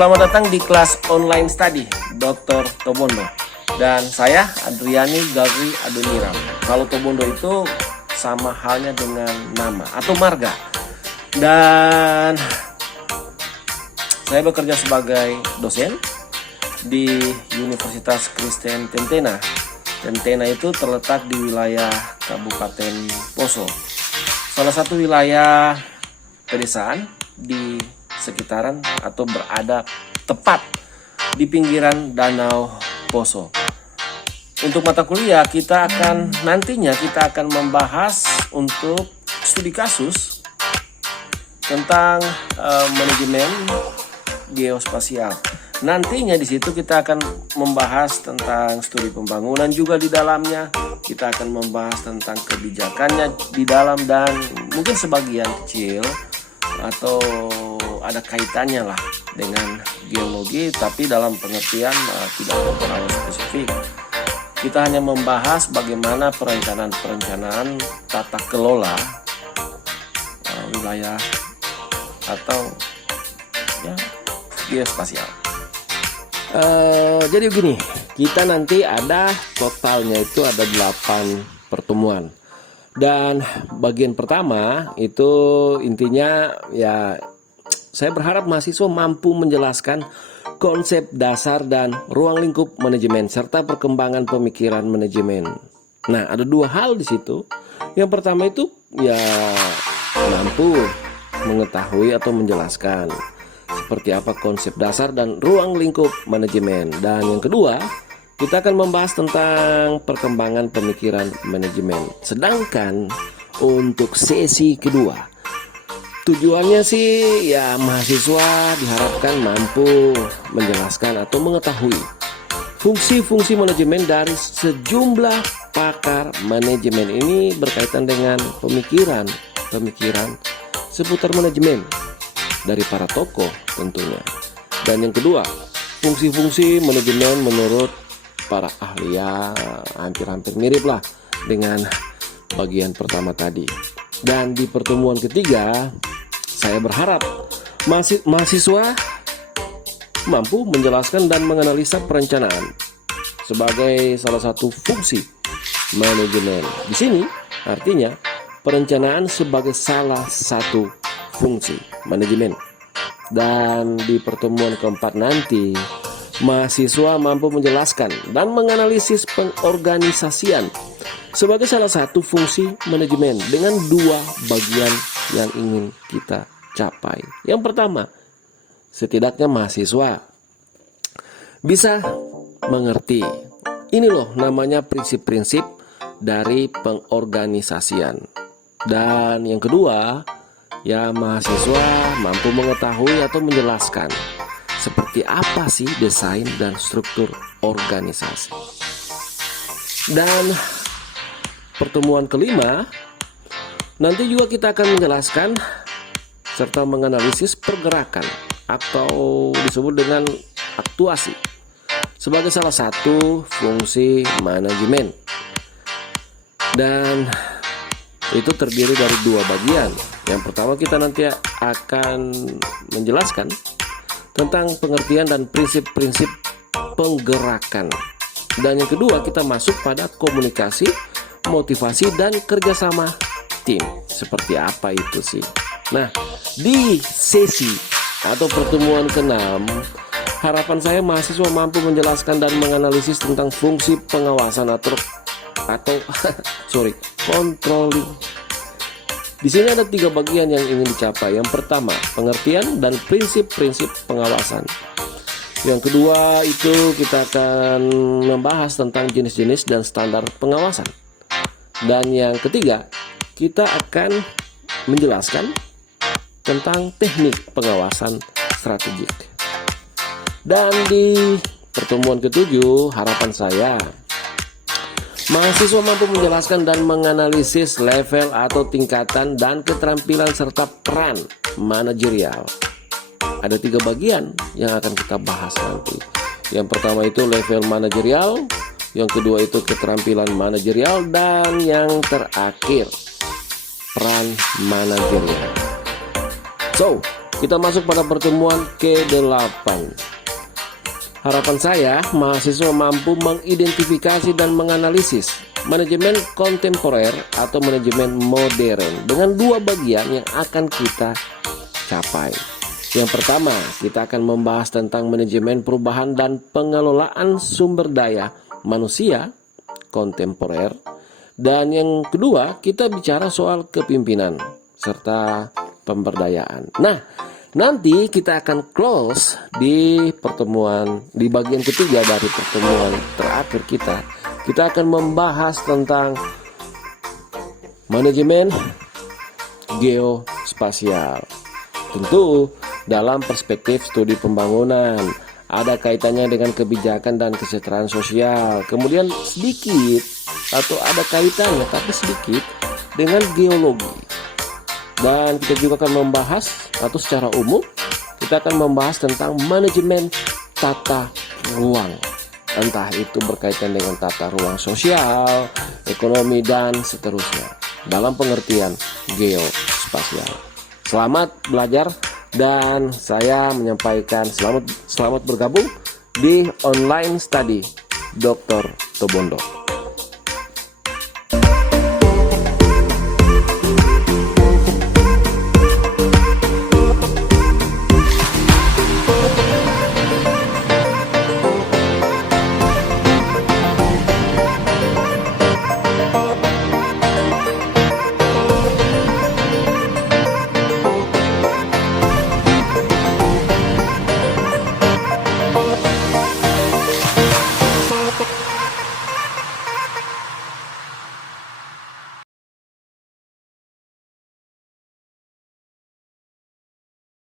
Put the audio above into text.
Selamat datang di kelas online study Dr. Tobondo. Dan saya Adriani Galri Adoniram. Kalau Tobondo itu sama halnya dengan nama atau marga. Dan saya bekerja sebagai dosen di Universitas Kristen Tentena. Tentena itu terletak di wilayah Kabupaten Poso, salah satu wilayah pedesaan di sekitaran atau berada tepat di pinggiran Danau Poso. Untuk mata kuliah nantinya kita akan membahas untuk studi kasus tentang manajemen geospasial. Nantinya di situ kita akan membahas tentang studi pembangunan juga di dalamnya. Kita akan membahas tentang kebijakannya di dalam dan mungkin sebagian kecil atau ada kaitannya lah dengan geologi, tapi dalam pengertian tidak terlalu spesifik. Kita hanya membahas bagaimana perencanaan tata kelola wilayah atau ya geospasial. Jadi begini, kita nanti ada totalnya itu ada 8 pertemuan. Dan bagian pertama itu intinya ya saya berharap mahasiswa mampu menjelaskan konsep dasar dan ruang lingkup manajemen serta perkembangan pemikiran manajemen. Nah, ada 2 hal di situ. Yang pertama itu ya mampu mengetahui atau menjelaskan seperti apa konsep dasar dan ruang lingkup manajemen. Dan yang kedua, kita akan membahas tentang perkembangan pemikiran manajemen. Sedangkan untuk sesi kedua, tujuannya sih ya mahasiswa diharapkan mampu menjelaskan atau mengetahui fungsi-fungsi manajemen dari sejumlah pakar manajemen. Ini berkaitan dengan pemikiran seputar manajemen dari para tokoh tentunya. Dan yang kedua, fungsi-fungsi manajemen menurut para ahli, ya hampir-hampir mirip lah dengan bagian pertama tadi. Dan di pertemuan ketiga, saya berharap mahasiswa mampu menjelaskan dan menganalisa perencanaan sebagai salah satu fungsi manajemen. Di sini artinya perencanaan sebagai salah satu fungsi manajemen. Dan di pertemuan keempat nanti, mahasiswa mampu menjelaskan dan menganalisis pengorganisasian sebagai salah satu fungsi manajemen dengan 2 bagian yang ingin kita capai. Yang pertama, setidaknya mahasiswa bisa mengerti ini loh namanya prinsip-prinsip dari pengorganisasian. Dan yang kedua, ya mahasiswa mampu mengetahui atau menjelaskan seperti apa sih desain dan struktur organisasi. Dan pertemuan kelima, nanti juga kita akan menjelaskan serta menganalisis pergerakan atau disebut dengan aktuasi sebagai salah satu fungsi manajemen. Dan itu terdiri dari 2 bagian. Yang pertama, kita nanti akan menjelaskan tentang pengertian dan prinsip-prinsip penggerakan. Dan yang kedua, kita masuk pada komunikasi, motivasi, dan kerjasama tim. Seperti apa itu sih? Nah, di sesi atau pertemuan ke-6, harapan saya mahasiswa mampu menjelaskan dan menganalisis tentang fungsi pengawasan atau controlling. Di sini ada 3 bagian yang ingin dicapai. Yang pertama, pengertian dan prinsip-prinsip pengawasan. Yang kedua itu kita akan membahas tentang jenis-jenis dan standar pengawasan. Dan yang ketiga, kita akan menjelaskan tentang teknik pengawasan strategik. Dan di pertemuan ke-7, harapan saya mahasiswa mampu menjelaskan dan menganalisis level atau tingkatan dan keterampilan serta peran manajerial. Ada 3 bagian yang akan kita bahas nanti. Yang pertama itu level manajerial, yang kedua itu keterampilan manajerial, dan yang terakhir peran manajerial. So, Kita masuk pada pertemuan ke-8. Harapan saya, mahasiswa mampu mengidentifikasi dan menganalisis manajemen kontemporer atau manajemen modern dengan dua bagian yang akan kita capai. Yang pertama, kita akan membahas tentang manajemen perubahan dan pengelolaan sumber daya manusia kontemporer. Dan yang kedua, kita bicara soal kepimpinan serta pemberdayaan. Nah, nanti kita akan close di bagian ketiga dari pertemuan terakhir kita. Kita akan membahas tentang manajemen geospasial. Tentu dalam perspektif studi pembangunan, ada kaitannya dengan kebijakan dan kesejahteraan sosial. Kemudian sedikit atau ada kaitannya tapi sedikit dengan geologi. Dan kita juga akan membahas atau secara umum kita akan membahas tentang manajemen tata ruang. Entah itu berkaitan dengan tata ruang sosial, ekonomi, dan seterusnya dalam pengertian geospasial. Selamat belajar dan saya menyampaikan selamat bergabung di online study Dr. Tobondo.